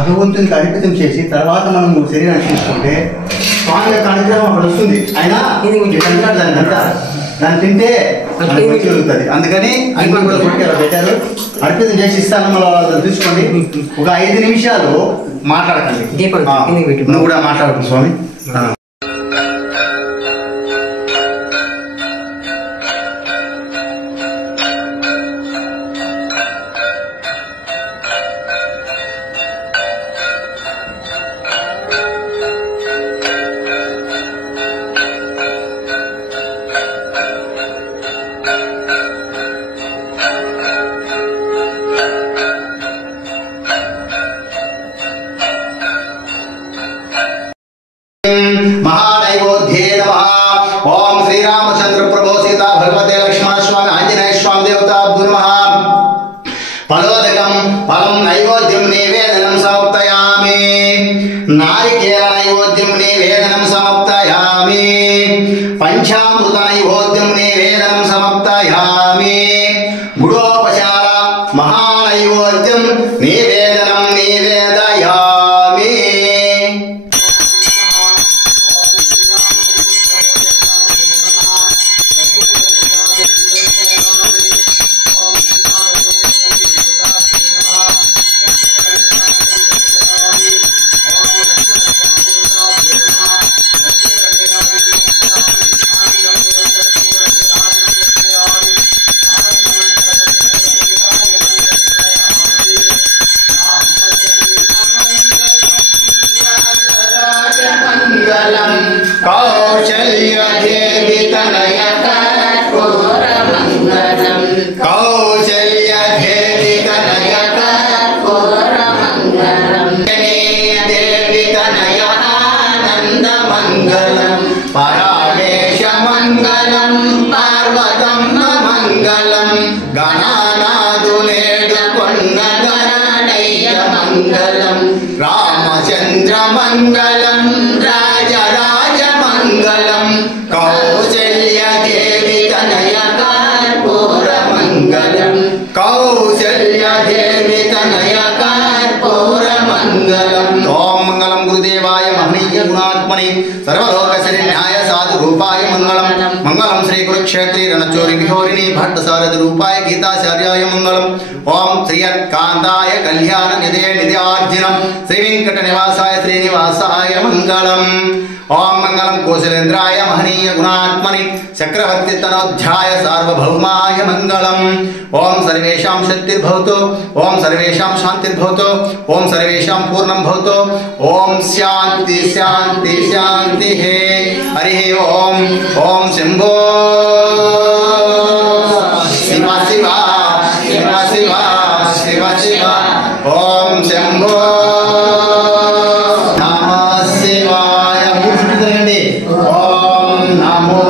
భగవంతునికి అర్పితం చేసి తర్వాత మనం శరీరాన్ని తీసుకుంటే స్వామి యొక్క అనుగ్రహం అక్కడ వస్తుంది. అయినా దాన్ని తింటే జరుగుతుంది. అందుకని అన్ని కూడా కొట్టి అలా పెట్టారు. అర్పితం చేసి ఇస్తాను, మళ్ళీ తీసుకోండి. ఒక 5 నిమిషాలు మాట్లాడకండి. నువ్వు కూడా మాట్లాడుతుంది స్వామి. महानैवेद्ये नमः। ओम श्री रामचंद्र प्रभो सीता भगवते लक्ष्मण स्वामी आंजनेय स्वामी देवताभ्यो नमः। फलोदकं फलं नैवेद्यं निवेदनं समर्पयामि। नारिकेल नैवेद्यं निवेदनं समर्पयामि। पंचामृत नैवेद्यं निवेदनं समर्पयामि। गुडोपचार महानैवेद्यं निवेदनं निवेदयामि। कौशल्य देवी तनय कर्पूर मंगलम। कौशल्य देवी तनय कर्पूर मंगलम। देवी तनय आनंद मंगलम। परामेश मंगलम। पार्वतम्म मंगलम। गणानादुलेडु कोन्न गणनय्य मंगलम। रामचंद्र मंगलम। मंगलम। कौशल्य देवी तनय कर्पूर मंगलम। कौशल्य देवी तनय कर्पूर मंगलम। ओम मंगलम गुरुदेवाय महनीय गुणात्मने सर्वलोक शरण्याय साधु रूपाय मंगलम। मंगलम श्री कुरुक्षेत्रे रणचोरी विहोरिणी भट्ट सारद रूपाय गीताचार्याय मंगलम। ओम श्री कांताय कल्याण निधे निध्यार्जिनम श्री वेंकट निवासाय श्रीनिवासाय मंगलम। ओम मंगलम कौशलेन्द्राय महनीय गुणात्मने चक्रवर्ती तनोध्याय सार्वभौमाय मंगलम। ओम सर्वेषां शक्तिर्भवतु। ओम सर्वेषां शांतिर्भवतु। ओम सर्वेषां पूर्णं भवतु। ओम शांति शांति शांति है। हरि ओम। ओम शंभो शिवा शिवा शिवा शिवा शिवा शिवा। ओम शंभो नमः शिवाय। ओम नमो